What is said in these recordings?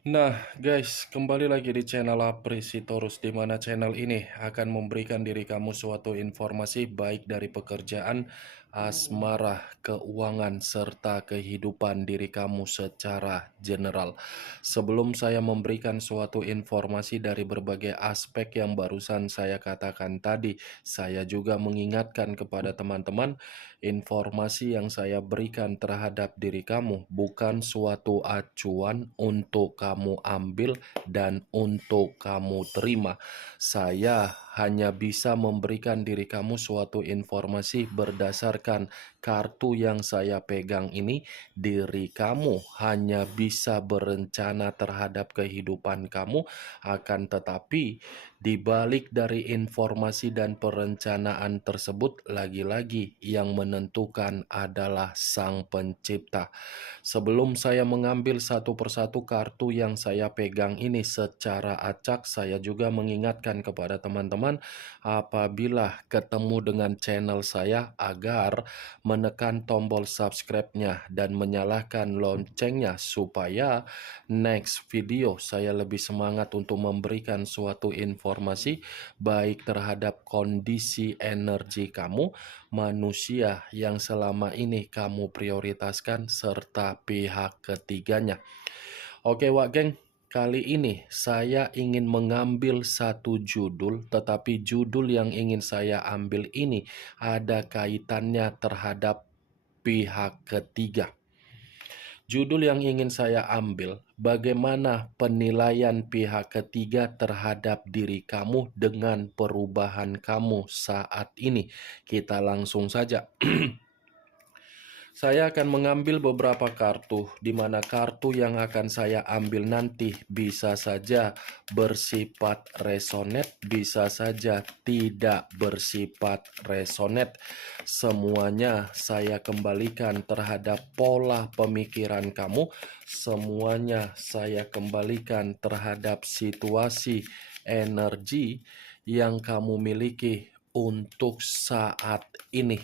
Nah, guys, kembali lagi di channel Apresitorus, di mana channel ini akan memberikan diri kamu suatu informasi baik dari pekerjaan, asmara, keuangan, serta kehidupan diri kamu secara general. Sebelum saya memberikan suatu informasi dari berbagai aspek yang barusan saya katakan tadi, saya juga mengingatkan kepada teman-teman, informasi yang saya berikan terhadap diri kamu bukan suatu acuan untuk kamu ambil dan untuk kamu terima. Saya hanya bisa memberikan diri kamu suatu informasi berdasarkan kartu yang saya pegang ini. Diri kamu hanya bisa berencana terhadap kehidupan kamu, akan tetapi di balik dari informasi dan perencanaan tersebut, lagi-lagi yang menentukan adalah Sang Pencipta. Sebelum saya mengambil satu persatu kartu yang saya pegang ini secara acak, saya juga mengingatkan kepada teman-teman apabila ketemu dengan channel saya agar menekan tombol subscribe-nya dan menyalakan loncengnya supaya next video saya lebih semangat untuk memberikan suatu informasi baik terhadap kondisi energi kamu, manusia yang selama ini kamu prioritaskan, serta pihak ketiganya. Oke Wak Geng, kali ini saya ingin mengambil satu judul, tetapi judul yang ingin saya ambil ini ada kaitannya terhadap pihak ketiga. Judul yang ingin saya ambil, bagaimana penilaian pihak ketiga terhadap diri kamu dengan perubahan kamu saat ini. Kita langsung saja. Saya akan mengambil beberapa kartu, di mana kartu yang akan saya ambil nanti bisa saja bersifat resonate, bisa saja tidak bersifat resonate. Semuanya saya kembalikan terhadap pola pemikiran kamu, semuanya saya kembalikan terhadap situasi energi yang kamu miliki untuk saat ini.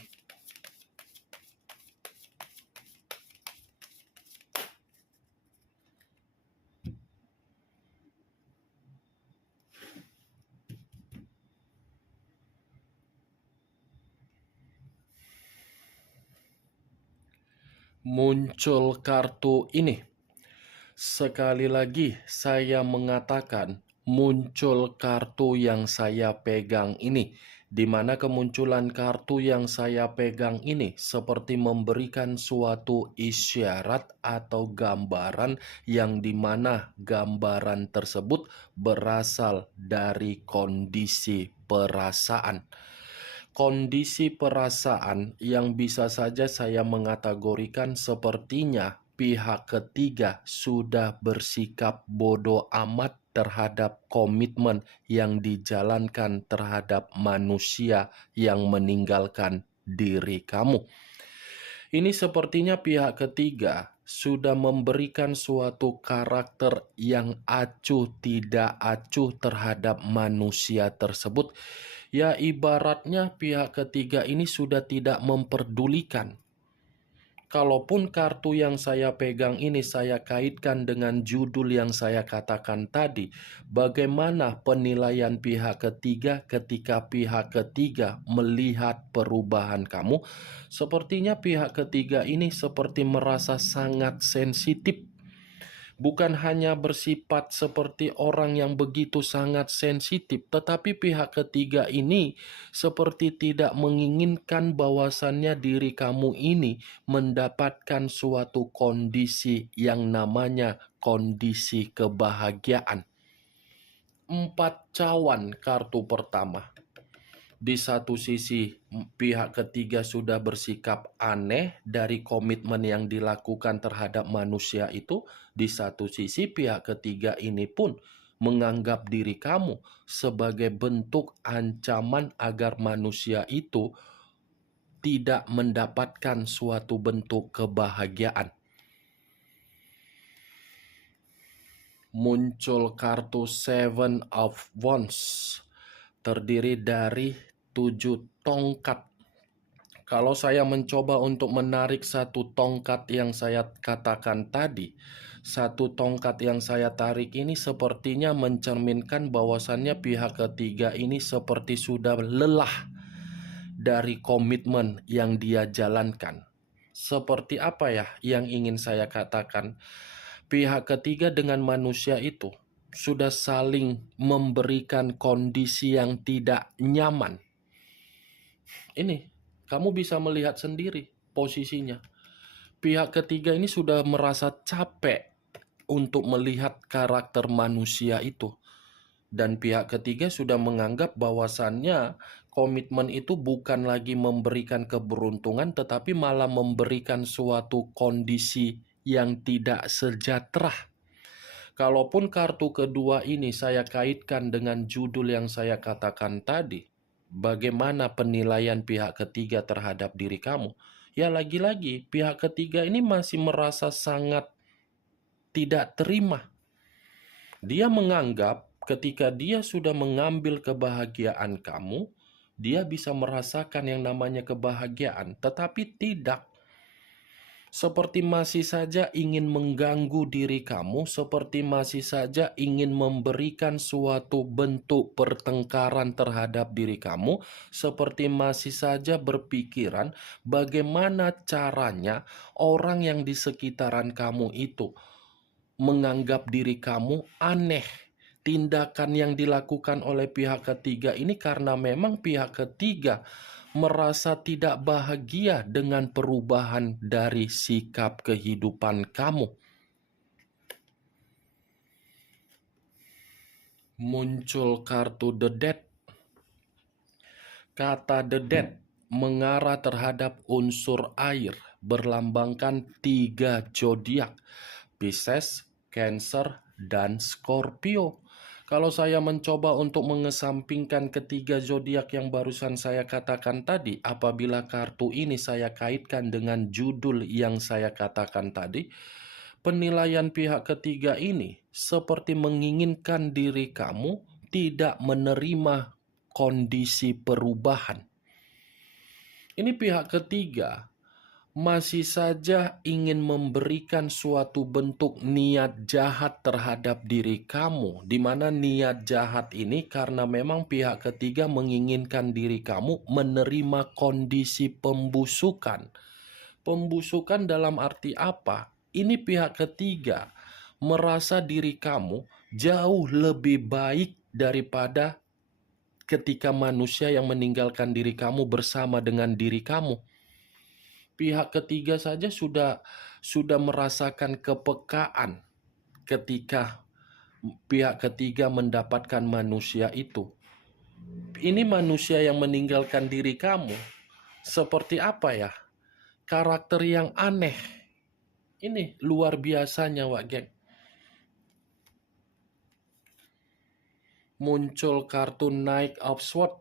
Muncul kartu ini. Sekali lagi saya mengatakan muncul kartu yang saya pegang ini, di mana kemunculan kartu yang saya pegang ini seperti memberikan suatu isyarat atau gambaran yang dimana gambaran tersebut berasal dari kondisi perasaan. Kondisi perasaan yang bisa saja saya mengategorikan sepertinya pihak ketiga sudah bersikap bodoh amat terhadap komitmen yang dijalankan terhadap manusia yang meninggalkan diri kamu. Ini sepertinya pihak ketiga sudah memberikan suatu karakter yang acuh tidak acuh terhadap manusia tersebut. Ya, ibaratnya pihak ketiga ini sudah tidak memperdulikan. Kalaupun kartu yang saya pegang ini saya kaitkan dengan judul yang saya katakan tadi, bagaimana penilaian pihak ketiga ketika pihak ketiga melihat perubahan kamu? Sepertinya pihak ketiga ini seperti merasa sangat sensitif. Bukan hanya bersifat seperti orang yang begitu sangat sensitif, tetapi pihak ketiga ini seperti tidak menginginkan bahwasannya diri kamu ini mendapatkan suatu kondisi yang namanya kondisi kebahagiaan. 4 cawan kartu pertama. Di satu sisi pihak ketiga sudah bersikap aneh dari komitmen yang dilakukan terhadap manusia itu. Di satu sisi pihak ketiga ini pun menganggap diri kamu sebagai bentuk ancaman agar manusia itu tidak mendapatkan suatu bentuk kebahagiaan. Muncul kartu Seven of Wands, terdiri dari 7 tongkat. Kalau saya mencoba untuk menarik satu tongkat yang saya katakan tadi, satu tongkat yang saya tarik ini sepertinya mencerminkan bahwasannya pihak ketiga ini seperti sudah lelah dari komitmen yang dia jalankan. Seperti apa ya yang ingin saya katakan? Pihak ketiga dengan manusia itu sudah saling memberikan kondisi yang tidak nyaman. Ini, kamu bisa melihat sendiri posisinya. Pihak ketiga ini sudah merasa capek untuk melihat karakter manusia itu. Dan pihak ketiga sudah menganggap bahwasannya komitmen itu bukan lagi memberikan keberuntungan, tetapi malah memberikan suatu kondisi yang tidak sejahtera. Kalaupun kartu kedua ini saya kaitkan dengan judul yang saya katakan tadi, bagaimana penilaian pihak ketiga terhadap diri kamu? Ya lagi-lagi pihak ketiga ini masih merasa sangat tidak terima. Dia menganggap ketika dia sudah mengambil kebahagiaan kamu, dia bisa merasakan yang namanya kebahagiaan, tetapi tidak. Seperti masih saja ingin mengganggu diri kamu, seperti masih saja ingin memberikan suatu bentuk pertengkaran terhadap diri kamu, seperti masih saja berpikiran bagaimana caranya orang yang di sekitaran kamu itu menganggap diri kamu aneh. Tindakan yang dilakukan oleh pihak ketiga ini karena memang pihak ketiga merasa tidak bahagia dengan perubahan dari sikap kehidupan kamu. Muncul kartu The Death. Kata The Death mengarah terhadap unsur air, berlambangkan 3 zodiak, Pisces, Cancer, dan Scorpio. Kalau saya mencoba untuk mengesampingkan ketiga zodiak yang barusan saya katakan tadi, apabila kartu ini saya kaitkan dengan judul yang saya katakan tadi, penilaian pihak ketiga ini seperti menginginkan diri kamu tidak menerima kondisi perubahan. Ini pihak ketiga masih saja ingin memberikan suatu bentuk niat jahat terhadap diri kamu, di mana niat jahat ini karena memang pihak ketiga menginginkan diri kamu menerima kondisi pembusukan. Pembusukan dalam arti apa? Ini pihak ketiga merasa diri kamu jauh lebih baik daripada ketika manusia yang meninggalkan diri kamu bersama dengan diri kamu. Pihak ketiga saja sudah merasakan kepekaan ketika pihak ketiga mendapatkan manusia itu. Ini manusia yang meninggalkan diri kamu. Seperti apa ya? Karakter yang aneh. Ini luar biasanya, Wak Geng. Muncul kartu Knight of Swords.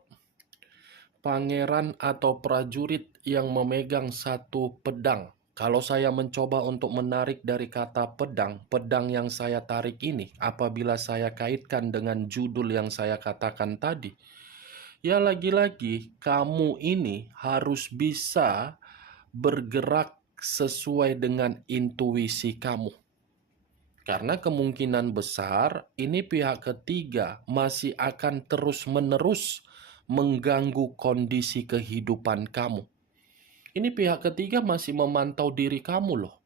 Pangeran atau prajurit yang memegang satu pedang. Kalau saya mencoba untuk menarik dari kata pedang, pedang yang saya tarik ini, apabila saya kaitkan dengan judul yang saya katakan tadi, ya lagi-lagi kamu ini harus bisa bergerak sesuai dengan intuisi kamu. Karena kemungkinan besar ini pihak ketiga masih akan terus-menerus mengganggu kondisi kehidupan kamu. Ini pihak ketiga masih memantau diri kamu loh.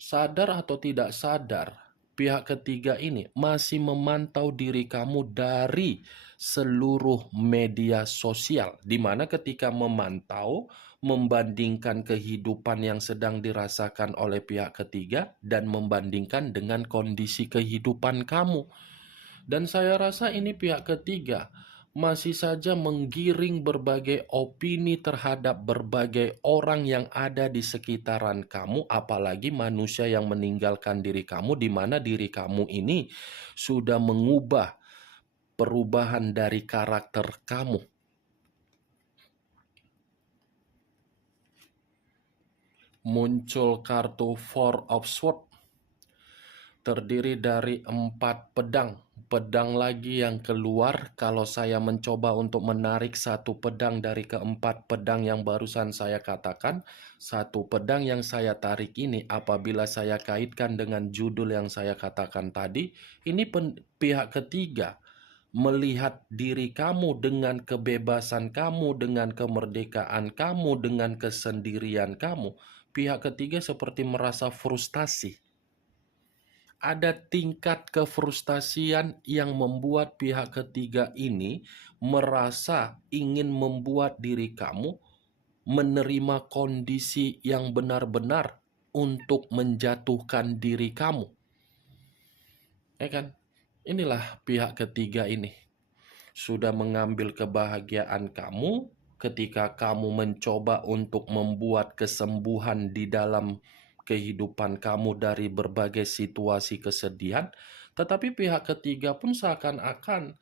Sadar atau tidak sadar, pihak ketiga ini masih memantau diri kamu dari seluruh media sosial. Di mana ketika memantau, membandingkan kehidupan yang sedang dirasakan oleh pihak ketiga dan membandingkan dengan kondisi kehidupan kamu. Dan saya rasa ini pihak ketiga masih saja menggiring berbagai opini terhadap berbagai orang yang ada di sekitaran kamu, apalagi manusia yang meninggalkan diri kamu, di mana diri kamu ini sudah mengubah perubahan dari karakter kamu. Muncul kartu Four of Swords, terdiri dari 4 pedang. pedang lagi yang keluar. Kalau saya mencoba untuk menarik satu pedang dari keempat pedang yang barusan saya katakan, satu pedang yang saya tarik ini apabila saya kaitkan dengan judul yang saya katakan tadi, ini pihak ketiga melihat diri kamu dengan kebebasan kamu, dengan kemerdekaan kamu, dengan kesendirian kamu. Pihak ketiga seperti merasa frustasi. Ada tingkat kefrustasian yang membuat pihak ketiga ini merasa ingin membuat diri kamu menerima kondisi yang benar-benar untuk menjatuhkan diri kamu. Ya kan? Inilah pihak ketiga ini. Sudah mengambil kebahagiaan kamu ketika kamu mencoba untuk membuat kesembuhan di dalam kehidupan kamu dari berbagai situasi kesedihan, tetapi pihak ketiga pun seakan-akan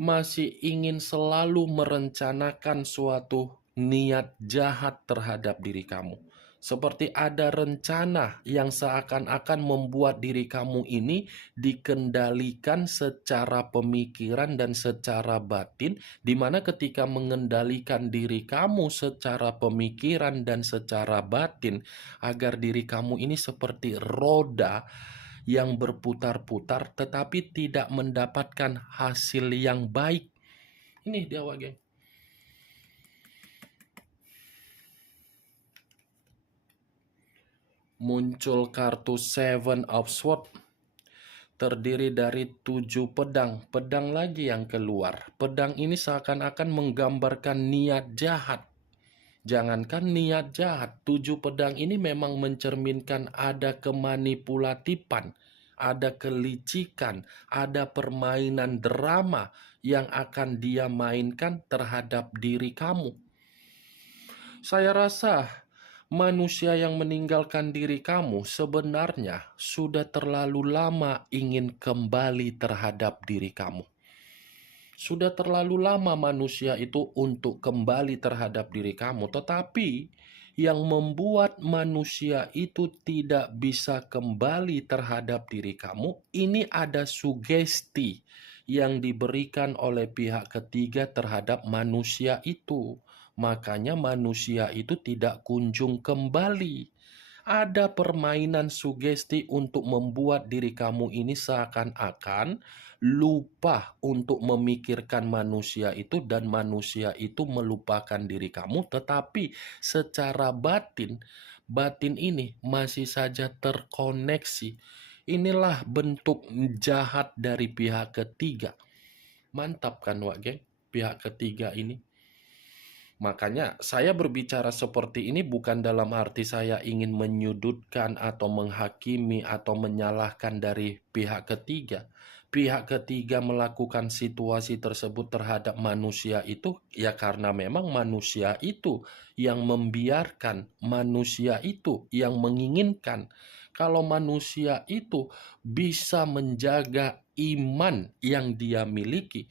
masih ingin selalu merencanakan suatu niat jahat terhadap diri kamu. Seperti ada rencana yang seakan-akan membuat diri kamu ini dikendalikan secara pemikiran dan secara batin, di mana ketika mengendalikan diri kamu secara pemikiran dan secara batin, agar diri kamu ini seperti roda yang berputar-putar tetapi tidak mendapatkan hasil yang baik. Ini dia, geng. Muncul kartu Seven of Swords, terdiri dari 7 pedang. Pedang lagi yang keluar. Pedang ini seakan-akan menggambarkan niat jahat. Jangankan niat jahat, 7 pedang ini memang mencerminkan ada kemanipulatifan, ada kelicikan, ada permainan drama yang akan dia mainkan terhadap diri kamu. Saya rasa manusia yang meninggalkan diri kamu sebenarnya sudah terlalu lama ingin kembali terhadap diri kamu. Sudah terlalu lama manusia itu untuk kembali terhadap diri kamu, tetapi yang membuat manusia itu tidak bisa kembali terhadap diri kamu, ini ada sugesti yang diberikan oleh pihak ketiga terhadap manusia itu. Makanya manusia itu tidak kunjung kembali. Ada permainan sugesti untuk membuat diri kamu ini seakan-akan lupa untuk memikirkan manusia itu dan manusia itu melupakan diri kamu, tetapi secara batin ini masih saja terkoneksi. Inilah bentuk jahat dari pihak ketiga. Mantap kan, Wak Geng? Pihak ketiga ini. Makanya saya berbicara seperti ini bukan dalam arti saya ingin menyudutkan atau menghakimi atau menyalahkan dari pihak ketiga. Pihak ketiga melakukan situasi tersebut terhadap manusia itu ya karena memang manusia itu yang membiarkan, manusia itu yang menginginkan. Kalau manusia itu bisa menjaga iman yang dia miliki,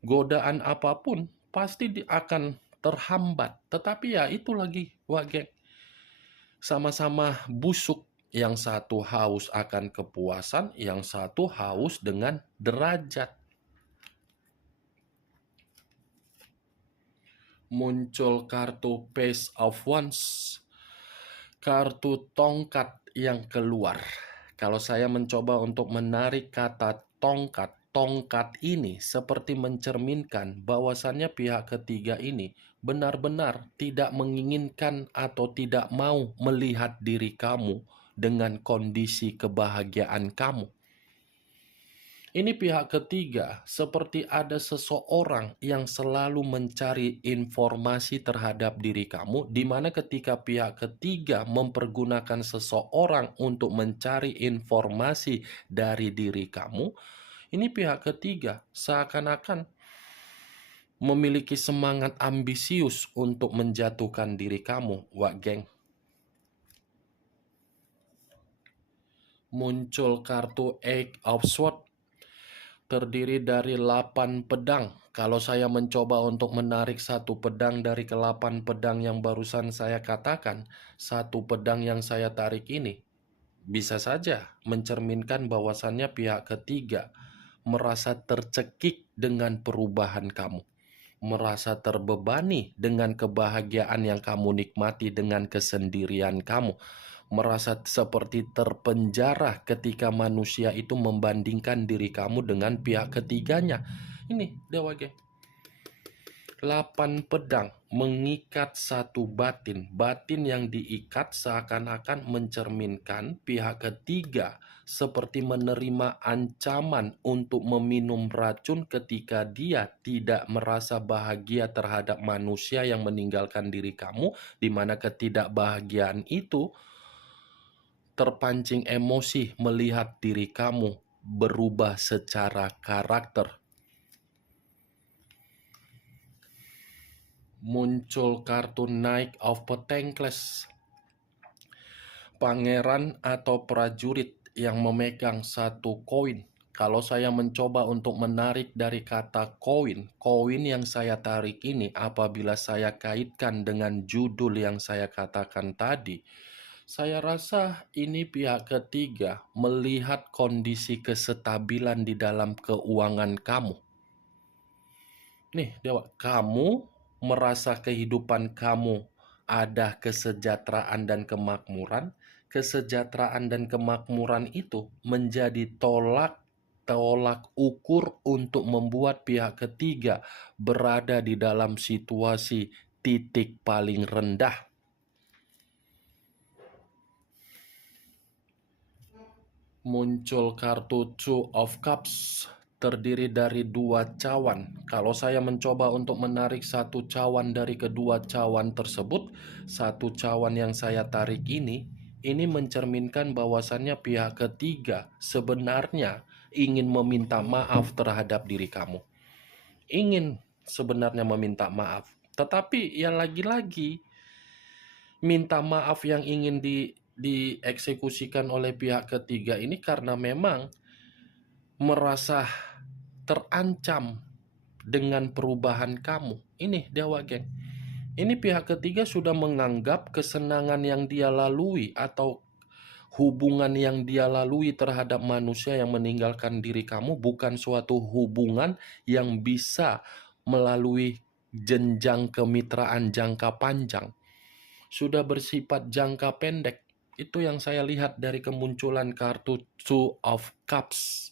godaan apapun pasti akan terhambat. Tetapi ya itu lagi, Wage. Sama-sama busuk. Yang satu haus akan kepuasan, yang satu haus dengan derajat. Muncul kartu Page of Wands. Kartu tongkat yang keluar. Kalau saya mencoba untuk menarik kata tongkat, tongkat ini seperti mencerminkan bahwasannya pihak ketiga ini benar-benar tidak menginginkan atau tidak mau melihat diri kamu dengan kondisi kebahagiaan kamu. Ini pihak ketiga seperti ada seseorang yang selalu mencari informasi terhadap diri kamu, di mana ketika pihak ketiga mempergunakan seseorang untuk mencari informasi dari diri kamu, ini pihak ketiga seakan-akan memiliki semangat ambisius untuk menjatuhkan diri kamu, Wak Geng. Muncul kartu Eight of Swords, terdiri dari 8 pedang. Kalau saya mencoba untuk menarik satu pedang dari ke-8 pedang yang barusan saya katakan, satu pedang yang saya tarik ini bisa saja mencerminkan bahwasannya pihak ketiga merasa tercekik dengan perubahan kamu, merasa terbebani dengan kebahagiaan yang kamu nikmati dengan kesendirian kamu, merasa seperti terpenjara ketika manusia itu membandingkan diri kamu dengan pihak ketiganya. Ini Dewa Geng. 8 pedang mengikat satu batin. Batin yang diikat seakan-akan mencerminkan pihak ketiga seperti menerima ancaman untuk meminum racun ketika dia tidak merasa bahagia terhadap manusia yang meninggalkan diri kamu, di mana ketidakbahagiaan itu terpancing emosi melihat diri kamu berubah secara karakter. Muncul kartu Knight of Pentacles, pangeran atau prajurit yang memegang satu koin. Kalau saya mencoba untuk menarik dari kata koin, koin yang saya tarik ini apabila saya kaitkan dengan judul yang saya katakan tadi, saya rasa ini pihak ketiga melihat kondisi kesestabilan di dalam keuangan kamu. Nih, Dewa, kamu merasa kehidupan kamu ada kesejahteraan dan kemakmuran. Kesejahteraan dan kemakmuran itu menjadi tolak ukur untuk membuat pihak ketiga berada di dalam situasi titik paling rendah. Muncul kartu Two of Cups, terdiri dari 2 cawan. Kalau saya mencoba untuk menarik satu cawan dari kedua cawan tersebut, satu cawan yang saya tarik ini mencerminkan bahwasannya pihak ketiga sebenarnya ingin meminta maaf terhadap diri kamu. Ingin sebenarnya meminta maaf. Tetapi ya lagi-lagi, minta maaf yang ingin dieksekusikan oleh pihak ketiga ini karena memang merasa terancam dengan perubahan kamu. Ini Dewa Geng. Ini pihak ketiga sudah menganggap kesenangan yang dia lalui atau hubungan yang dia lalui terhadap manusia yang meninggalkan diri kamu bukan suatu hubungan yang bisa melalui jenjang kemitraan jangka panjang. Sudah bersifat jangka pendek. Itu yang saya lihat dari kemunculan kartu Two of Cups.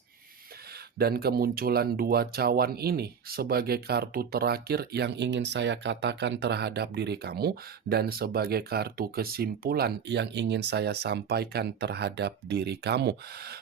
Dan kemunculan 2 cawan ini sebagai kartu terakhir yang ingin saya katakan terhadap diri kamu dan sebagai kartu kesimpulan yang ingin saya sampaikan terhadap diri kamu.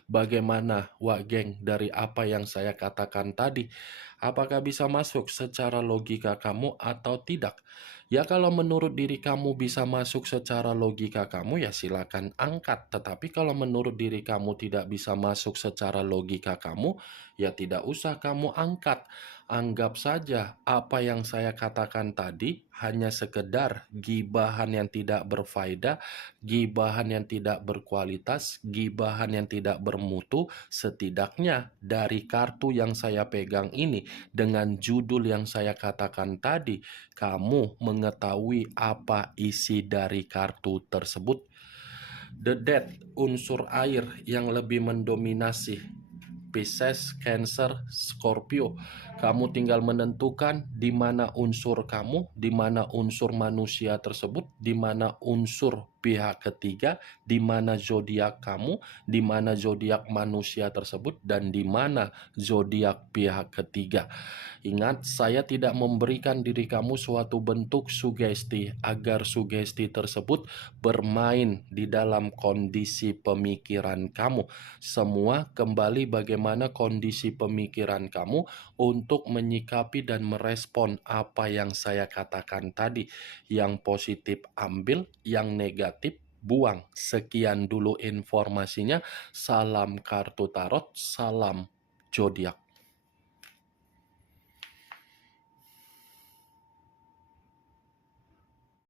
Bagaimana, Wak Geng, dari apa yang saya katakan tadi? Apakah bisa masuk secara logika kamu atau tidak? Ya kalau menurut diri kamu bisa masuk secara logika kamu ya silakan angkat. Tetapi kalau menurut diri kamu tidak bisa masuk secara logika kamu, ya tidak usah kamu angkat. Anggap saja apa yang saya katakan tadi hanya sekedar gibahan yang tidak berfaedah, gibahan yang tidak berkualitas, gibahan yang tidak bermutu. Setidaknya dari kartu yang saya pegang ini dengan judul yang saya katakan tadi, kamu mengetahui apa isi dari kartu tersebut. The Death, unsur air yang lebih mendominasi. Pisces, Cancer, Scorpio. Kamu tinggal menentukan di mana unsur kamu, di mana unsur manusia tersebut, di mana unsur pihak ketiga, di mana zodiak kamu, di mana zodiak manusia tersebut, dan di mana zodiak pihak ketiga. Ingat, saya tidak memberikan diri kamu suatu bentuk sugesti agar sugesti tersebut bermain di dalam kondisi pemikiran kamu. Semua kembali bagaimana kondisi pemikiran kamu untuk menyikapi dan merespon apa yang saya katakan tadi. Yang positif ambil, yang negatif buang. Sekian dulu informasinya. Salam kartu tarot, salam zodiak.